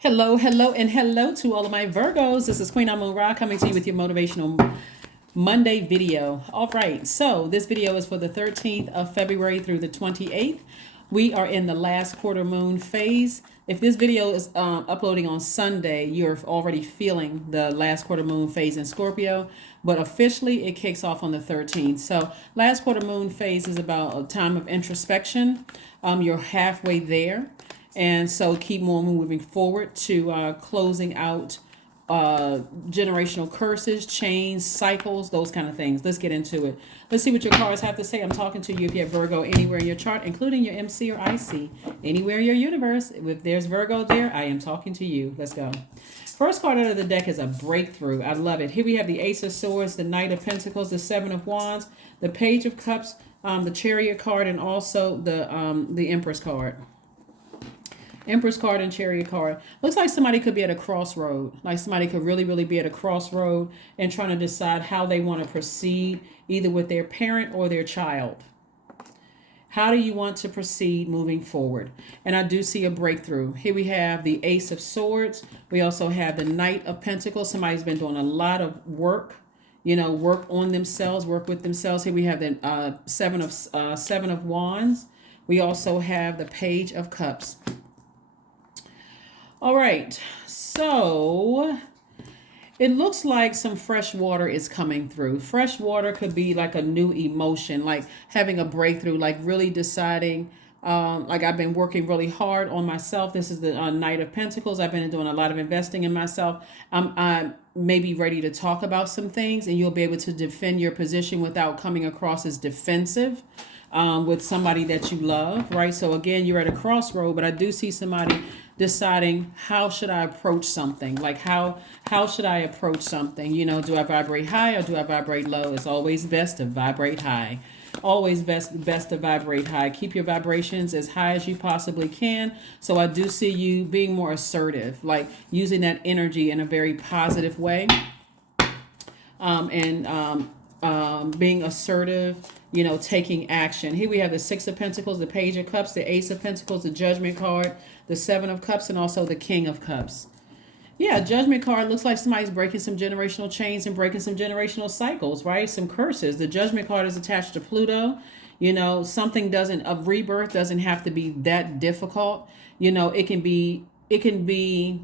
Hello, hello, and hello to all of my Virgos. This is Queen Amun Ra coming to you with your motivational Monday video. All right, so this video is for the 13th of February through the 28th. We are in the last quarter moon phase. If this video is uploading on Sunday, you're already feeling the last quarter moon phase in Scorpio, but officially it kicks off on the 13th. So last quarter moon phase is about a time of introspection. You're halfway there. And so keep on moving forward to closing out generational curses, chains, cycles, those kind of things. Let's get into it. Let's see what your cards have to say. I'm talking to you if you have Virgo anywhere in your chart, including your MC or IC. Anywhere in your universe. If there's Virgo there, I am talking to you. Let's go. First card out of the deck is a breakthrough. I love it. Here we have the Ace of Swords, the Knight of Pentacles, the Seven of Wands, the Page of Cups, the Chariot card, and also the Empress card. Empress card and Chariot card. Looks like somebody could be at a crossroad. Like somebody could really be at a crossroad and trying to decide how they want to proceed, either with their parent or their child. How do you want to proceed moving forward? And I do see a breakthrough. Here we have the Ace of Swords. We also have the Knight of Pentacles. Somebody's been doing a lot of work, work on themselves, work with themselves. Here we have the Seven of Wands. We also have the Page of Cups. All right, so it looks like some fresh water is coming through. Fresh water could be like a new emotion, like having a breakthrough, like really deciding, like I've been working really hard on myself. This is the Knight of Pentacles. I've been doing a lot of investing in myself. I'm maybe ready to talk about some things, and you'll be able to defend your position without coming across as defensive with somebody that you love, right? So again, you're at a crossroad, but I do see somebody deciding how should I approach something, like how should I approach something, do I vibrate high or do I vibrate low? It's always best to vibrate high. Always best to vibrate high. Keep your vibrations as high as you possibly can. So I do see you being more assertive, like using that energy in a very positive way, being assertive, taking action. Here we have the Six of Pentacles, the Page of Cups, the Ace of Pentacles, the Judgment card, the Seven of Cups, and also the King of Cups. Yeah, Judgment card looks like somebody's breaking some generational chains and breaking some generational cycles, right? Some curses. The Judgment card is attached to Pluto. Something of rebirth doesn't have to be that difficult. It can be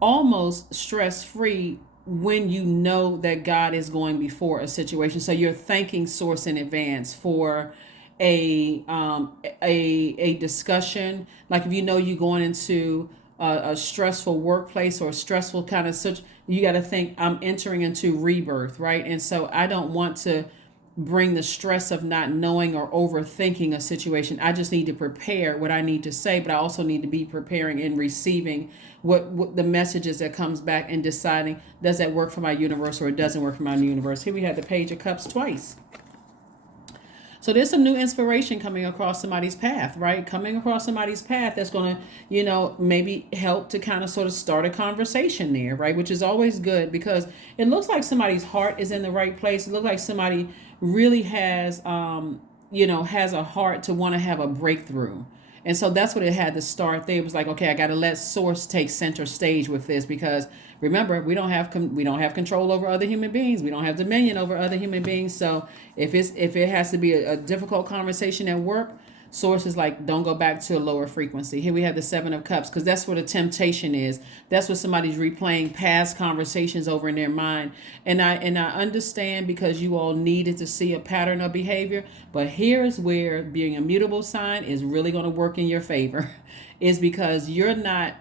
almost stress-free when you know that God is going before a situation. So you're thanking Source in advance for a discussion. Like if you're going into a stressful workplace or a stressful kind of such, you got to think I'm entering into rebirth, right? And so I don't want to bring the stress of not knowing or overthinking a situation. I just need to prepare what I need to say, but I also need to be preparing and receiving what the messages that comes back and deciding, does that work for my universe or it doesn't work for my universe. Here we have the Page of Cups twice. So there's some new inspiration coming across somebody's path, right? Coming across somebody's path that's going to, maybe help to kind of sort of start a conversation there, right? Which is always good because it looks like somebody's heart is in the right place. It looks like somebody really has a heart to want to have a breakthrough. And so that's what it had to start there. It was like, okay, I got to let Source take center stage with this because remember, we don't have control over other human beings. We don't have dominion over other human beings. So if it has to be a difficult conversation at work, Source is like, don't go back to a lower frequency. Here we have the Seven of Cups because that's what a temptation is. That's what somebody's replaying past conversations over in their mind. And I understand because you all needed to see a pattern of behavior. But here's where being a mutable sign is really going to work in your favor. Is because you're not,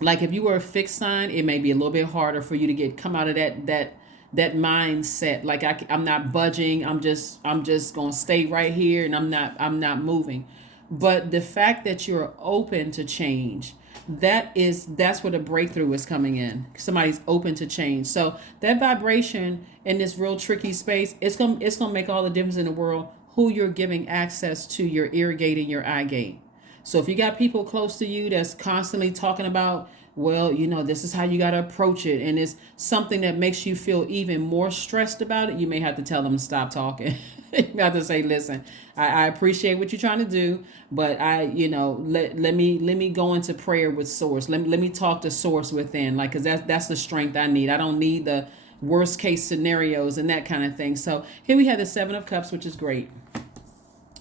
like if you were a fixed sign, it may be a little bit harder for you to come out of that mindset. Like I'm not budging. I'm just gonna stay right here, and I'm not moving. But the fact that you're open to change, that's where the breakthrough is coming in. Somebody's open to change. So that vibration in this real tricky space, it's gonna make all the difference in the world who you're giving access to your ear gate and your eye gate. So if you got people close to you that's constantly talking about well, this is how you got to approach it, and it's something that makes you feel even more stressed about it, you may have to tell them to stop talking. You have to say, listen, I appreciate what you're trying to do, but let me go into prayer with source. Let me talk to source within, like, because that's the strength I need. I don't need the worst case scenarios and that kind of thing. So here we have the Seven of Cups, which is great.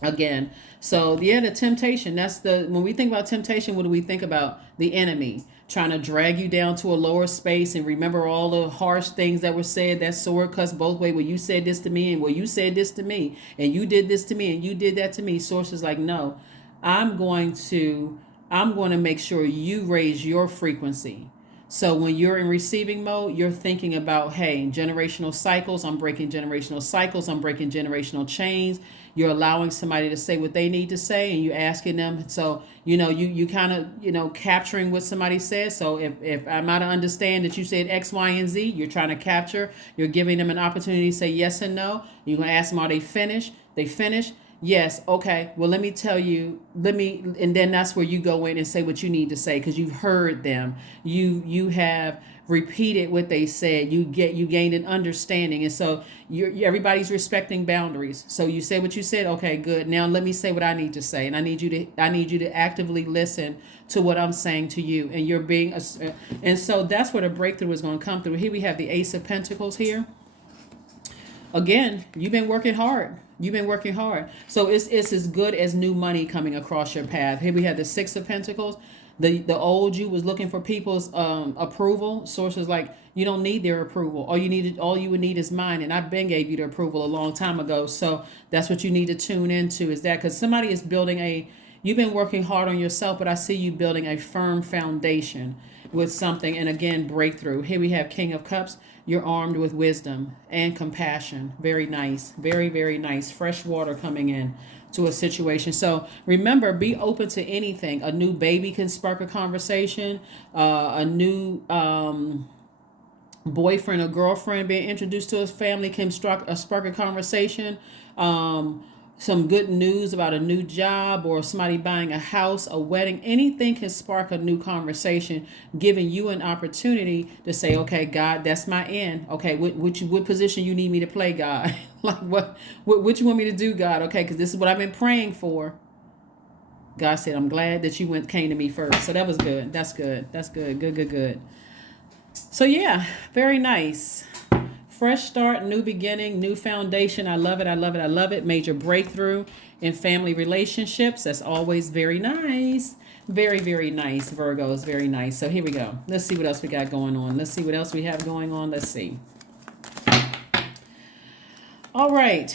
Again, so yeah, the temptation, when we think about temptation, what do we think about? The enemy trying to drag you down to a lower space, and remember all the harsh things that were said. That sword cuts both ways. Well, you said this to me, and well, you said this to me, and you did this to me, and you did that to me. Source is like, no, I'm going to make sure you raise your frequency. So when you're in receiving mode, you're thinking about, hey, generational cycles, I'm breaking generational cycles, I'm breaking generational chains. You're allowing somebody to say what they need to say, and you're asking them. So, you kind of, capturing what somebody says. So if I might understand that you said X, Y, and Z, you're trying to capture, you're giving them an opportunity to say yes and no. You're going to ask them, are they finished? They finished? Yes. Okay. Well, let me tell you, and then that's where you go in and say what you need to say, because you've heard them. You have repeated what they said. You gained an understanding. And so everybody's respecting boundaries. So you say what you said. Okay, good. Now let me say what I need to say. And I need you to actively listen to what I'm saying to you. And you're being, and so that's where the breakthrough is going to come through. Here we have the Ace of Pentacles here. Again, you've been working hard. So it's as good as new money coming across your path. Here we have the Six of Pentacles. The old you was looking for people's approval. Sources like, you don't need their approval. All you would need is mine. And I've been gave you the approval a long time ago. So that's what you need to tune into, is that, because somebody is you've been working hard on yourself, but I see you building a firm foundation with something. And again, breakthrough. Here we have King of Cups. You're armed with wisdom and compassion. Very nice. Very, very nice. Fresh water coming in to a situation. So remember, be open to anything. A new baby can spark a conversation. A new boyfriend or girlfriend being introduced to his family can spark a conversation. Some good news about a new job, or somebody buying a house, a wedding, anything can spark a new conversation, giving you an opportunity to say, okay, God, that's my end. Okay, what position you need me to play, God? Like what you want me to do, God? Okay, because this is what I've been praying for. God said, I'm glad that you came to me first. So that was good. That's good. Good. So yeah, very nice. Fresh start, new beginning, new foundation. I love it. Major breakthrough in family relationships. That's always very nice. Very, very nice, Virgos. Very nice. So here we go. Let's see what else we got going on. Let's see. All right.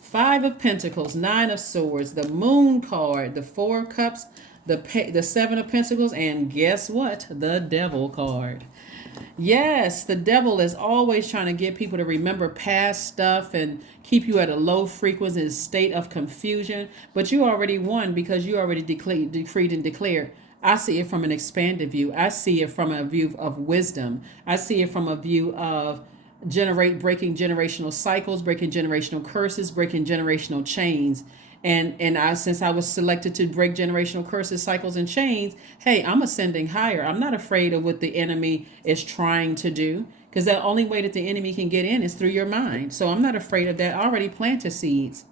Five of Pentacles, Nine of Swords, the Moon card, the Four of Cups, the Seven of Pentacles, and guess what? The Devil card. Yes, the devil is always trying to get people to remember past stuff and keep you at a low frequency state of confusion. But you already won, because you already decreed and declared. I see it from an expanded view. I see it from a view of wisdom. I see it from a view of breaking generational cycles, breaking generational curses, breaking generational chains. And since I was selected to break generational curses, cycles, and chains, hey, I'm ascending higher. I'm not afraid of what the enemy is trying to do, because the only way that the enemy can get in is through your mind. So I'm not afraid of that. I already planted seeds.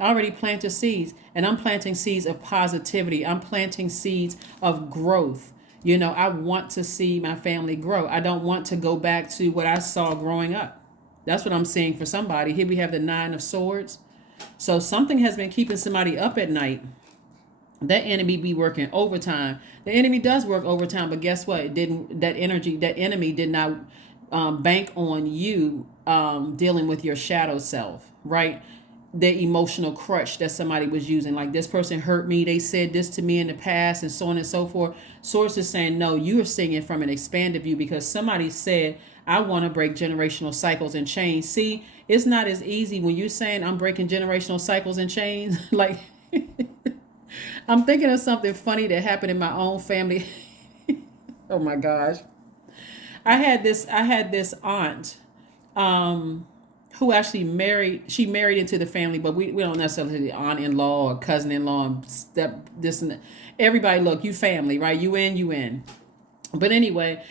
And I'm planting seeds of positivity. I'm planting seeds of growth. I want to see my family grow. I don't want to go back to what I saw growing up. That's what I'm seeing for somebody. Here we have the Nine of Swords. So something has been keeping somebody up at night. That enemy be working overtime. The enemy does work overtime, but guess what? That enemy did not bank on you dealing with your shadow self, right? The emotional crutch that somebody was using. Like, this person hurt me. They said this to me in the past, and so on and so forth. Source is saying, no, you are seeing it from an expanded view, because somebody said, I want to break generational cycles and chains. See, it's not as easy when you're saying I'm breaking generational cycles and chains. Like, I'm thinking of something funny that happened in my own family. Oh my gosh. I had this aunt who actually married into the family, but we don't necessarily aunt-in-law or cousin-in-law and this and that. Everybody, look, you family, right? You in. But anyway,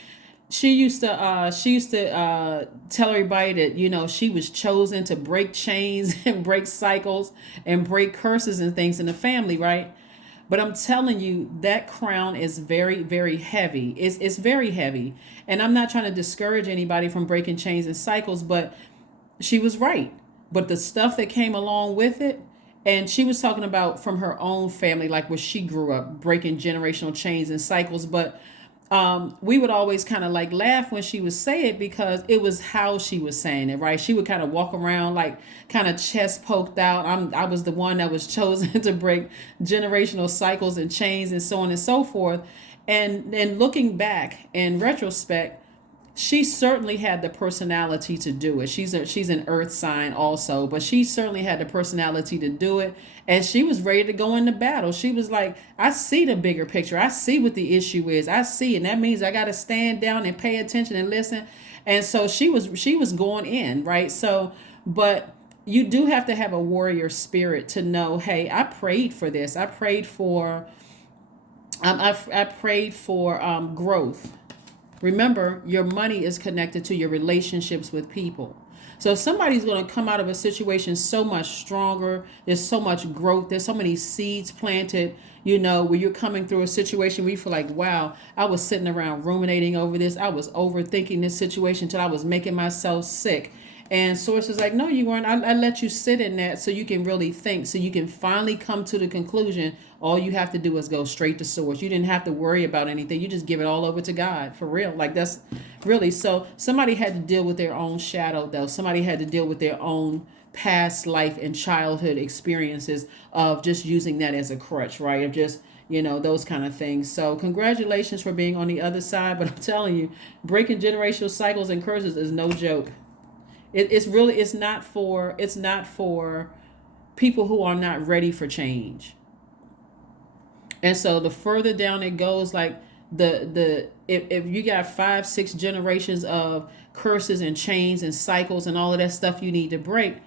she used to tell everybody that, she was chosen to break chains and break cycles and break curses and things in the family, right? But I'm telling you, that crown is very, very heavy. It's very heavy. And I'm not trying to discourage anybody from breaking chains and cycles, but she was right. But the stuff that came along with it, and she was talking about from her own family, like where she grew up, breaking generational chains and cycles. But we would always kind of like laugh when she would say it because it was how she was saying it, right? She would kind of walk around like kind of chest poked out. I was the one that was chosen to break generational cycles and chains and so on and so forth. And looking back in retrospect, she certainly had the personality to do it. She's an earth sign also, but she certainly had the personality to do it. And she was ready to go into battle. She was like, I see the bigger picture. I see what the issue is. I see, and that means I got to stand down and pay attention and listen. And so she was going in, right? So, but you do have to have a warrior spirit to know, hey, I prayed for this. I prayed for growth. Remember, your money is connected to your relationships with people. So if somebody's going to come out of a situation so much stronger, there's so much growth, there's so many seeds planted, where you're coming through a situation where you feel like, wow, I was sitting around ruminating over this. I was overthinking this situation until I was making myself sick. And source is like, no, you weren't. I let you sit in that so you can really think, so you can finally come to the conclusion. All you have to do is go straight to source. You didn't have to worry about anything. You just give it all over to God, for real. Like, that's really, so somebody had to deal with their own shadow, though. Somebody had to deal with their own past life and childhood experiences of just using that as a crutch, right? Of just, those kind of things. So congratulations for being on the other side. But I'm telling you, breaking generational cycles and curses is no joke. It's not for people who are not ready for change. And so the further down it goes, like if you got 5-6 generations of curses and chains and cycles and all of that stuff you need to break,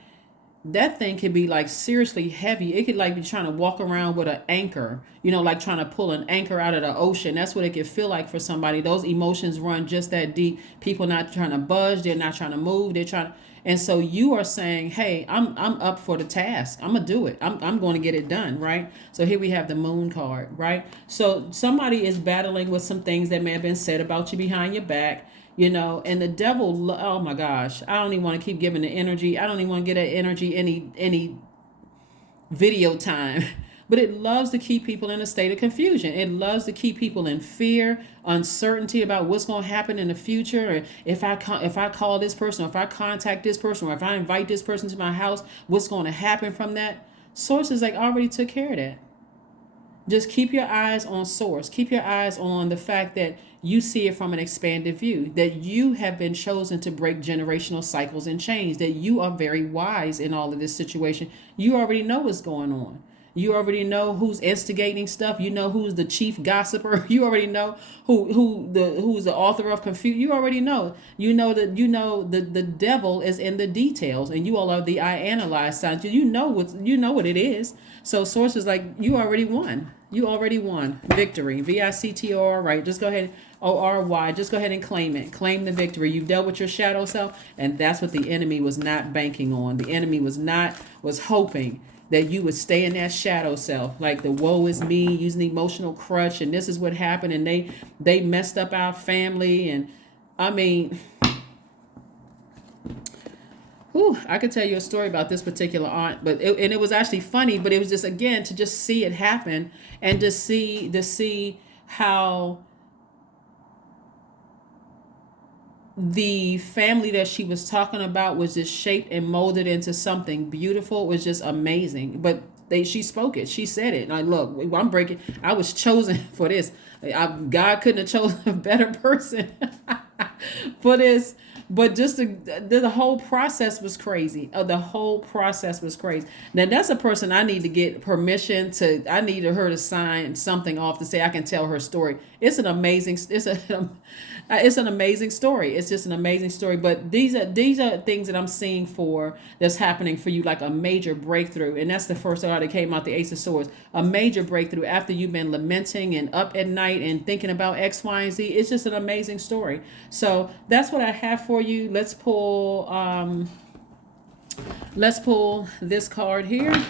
that thing can be like seriously heavy. It could like be trying to walk around with an anchor, like trying to pull an anchor out of the ocean. That's what it could feel like for somebody. Those emotions run just that deep. People not trying to budge, they're not trying to move, they're trying to, and so you are saying, hey, I'm up for the task. I'm gonna do it. I'm going to get it done, right? So here we have the moon card, right? So somebody is battling with some things that may have been said about you behind your back. And the devil, oh my gosh, I don't even want to keep giving the energy. I don't even want to get that energy any video time. But it loves to keep people in a state of confusion. It loves to keep people in fear, uncertainty about what's going to happen in the future. Or if I call this person, or if I contact this person, or if I invite this person to my house, what's going to happen from that? Sources like already took care of that. Just keep your eyes on source. Keep your eyes on the fact that you see it from an expanded view, that you have been chosen to break generational cycles and chains, that you are very wise in all of this situation. You already know what's going on. You already know who's instigating stuff. You know who's the chief gossiper. You already know who's the author of confusion. You already know. The devil is in the details, and you all are the I analyze signs. You know what it is. So sources like you already won. You already won. Victory. VICTOR, right? Just go ahead. ORY. Just go ahead and claim it. Claim the victory. You've dealt with your shadow self, and that's what the enemy was not banking on. The enemy was hoping that you would stay in that shadow self, like the woe is me, using the emotional crutch, and this is what happened, and they messed up our family, and I mean, I could tell you a story about this particular aunt, but it was actually funny, but it was just again to just see it happen and to see how the family that she was talking about was just shaped and molded into something beautiful. It was just amazing. But she spoke it. She said it. Like, look, I'm breaking. I was chosen for this. God couldn't have chosen a better person for this. But just the whole process was crazy. The whole process was crazy. Now that's a person I need to get permission to. I needed her to sign something off to say I can tell her story. It's an amazing. It's an amazing story. It's just an amazing story. But these are things that I'm seeing for that's happening for you, like a major breakthrough. And that's the first card that came out, the Ace of Swords. A major breakthrough after you've been lamenting and up at night and thinking about X, Y, and Z. It's just an amazing story. So that's what I have for you. Let's pull this card here.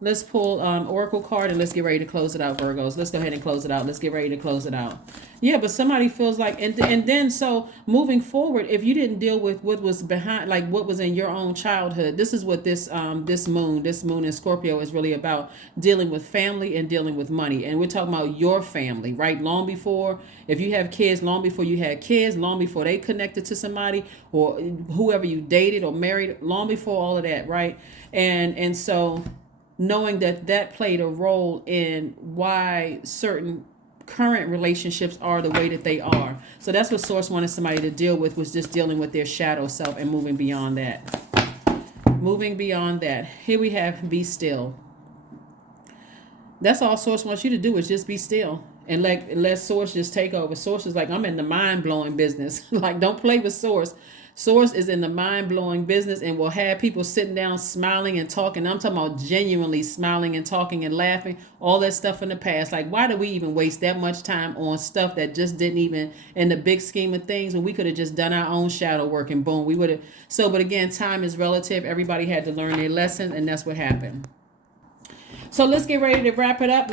Let's pull Oracle card and let's get ready to close it out, Virgos. Let's go ahead and close it out. Let's get ready to close it out. Yeah, but somebody feels like, and then so moving forward, if you didn't deal with what was behind, like what was in your own childhood, this is what this moon in Scorpio is really about: dealing with family and dealing with money. And we're talking about your family, right? Long before, if you have kids, long before you had kids, long before they connected to somebody or whoever you dated or married, long before all of that, right? And so knowing that played a role in why certain current relationships are the way that they are. So that's what Source wanted somebody to deal with, was just dealing with their shadow self and moving beyond that. Moving beyond that. Here we have be still. That's all Source wants you to do, is just be still and let Source just take over. Source is like, I'm in the mind-blowing business. Like, don't play with Source. Source is in the mind-blowing business and will have people sitting down smiling and talking. I'm talking about genuinely smiling and talking and laughing, all that stuff in the past. Like, why do we even waste that much time on stuff that just didn't even, in the big scheme of things, when we could have just done our own shadow work and boom, we would have. So, but again, time is relative. Everybody had to learn their lesson, and that's what happened. So let's get ready to wrap it up.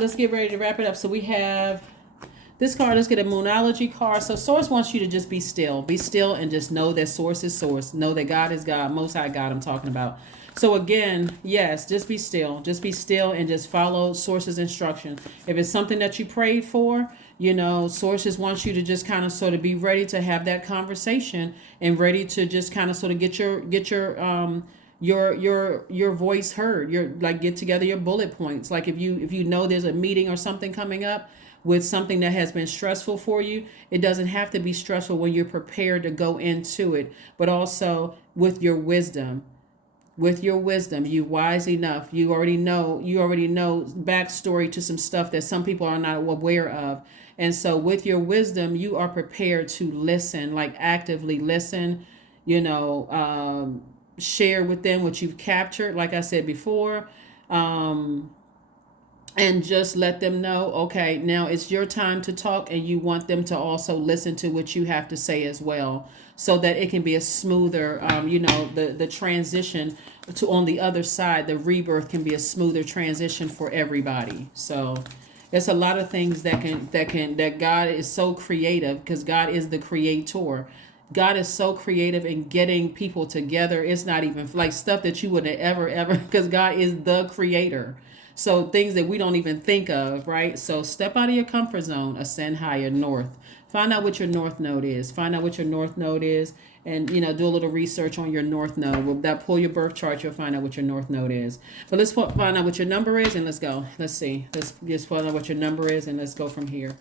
So we have this card. Let's get a Moonology card. So Source wants you to just be still. Be still and just know that Source is Source. Know that God is God, Most High God I'm talking about. So again, yes, just be still. Just be still and just follow Source's instruction. If it's something that you prayed for, Sources wants you to just kind of sort of be ready to have that conversation and ready to just kind of sort of get your voice heard. Get together your bullet points. Like if you know there's a meeting or something coming up with something that has been stressful for you, it doesn't have to be stressful when you're prepared to go into it, but also with your wisdom. With your wisdom, you wise enough. You already know backstory to some stuff that some people are not aware of. And so with your wisdom, you are prepared to listen, like actively listen, share with them what you've captured, like I said before, and just let them know, okay, now it's your time to talk, and you want them to also listen to what you have to say as well, so that it can be a smoother, the transition to on the other side, the rebirth can be a smoother transition for everybody. So there's a lot of things that God is so creative, because God is the creator. God is so creative in getting people together. It's not even like stuff that you would have ever, because God is the creator. So things that we don't even think of, right? So step out of your comfort zone, ascend higher, north. Find out what your north node is. And, do a little research on your north node. Pull your birth chart, you'll find out what your north node is. But let's find out what your number is, and let's go. Let's see. Let's just find out what your number is, and let's go from here.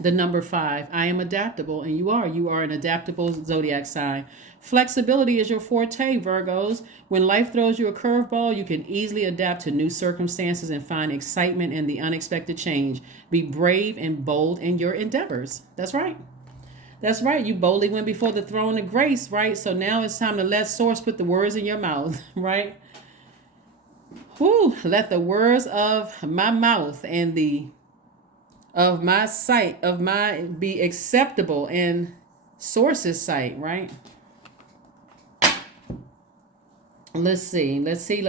The number 5. I am adaptable, and you are an adaptable zodiac sign. Flexibility is your forte, Virgos. When life throws you a curveball, you can easily adapt to new circumstances and find excitement in the unexpected change. Be brave and bold in your endeavors. That's right. You boldly went before the throne of grace, right? So now it's time to let Source put the words in your mouth, right? Let the words of my mouth and of my sight be acceptable in Source's sight, right? Let's see. Let's see.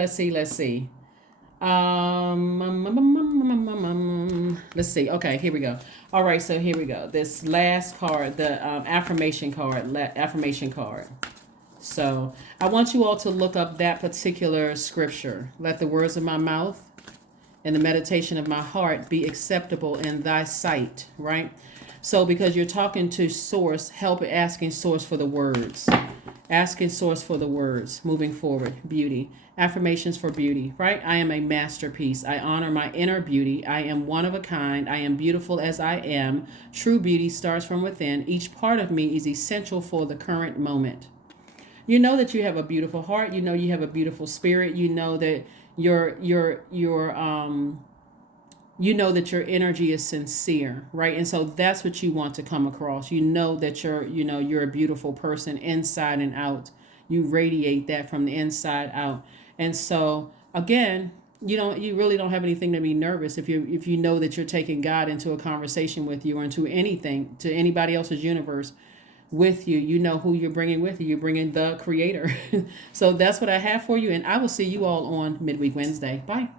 Okay, here we go. All right, so here we go. This last card, the affirmation card. So I want you all to look up that particular scripture. Let the words of my mouth and the meditation of my heart be acceptable in thy sight, right? So because you're talking to Source, help asking Source for the words. Asking source for the words moving forward. Beauty. Affirmations for beauty, right? I am a masterpiece. I honor my inner beauty. I am one of a kind. I am beautiful as I am. True beauty starts from within. Each part of me is essential for the current moment. You know that you have a beautiful heart. You know you have a beautiful spirit. You know that you know that your energy is sincere, right? And so that's what you want to come across. You know that you're a beautiful person inside and out. You radiate that from the inside out. And so again, you really don't have anything to be nervous if you know that you're taking God into a conversation with you or into anything, to anybody else's universe with you. You know who you're bringing with you. You're bringing the creator. So that's what I have for you, and I will see you all on Midweek Wednesday. Bye.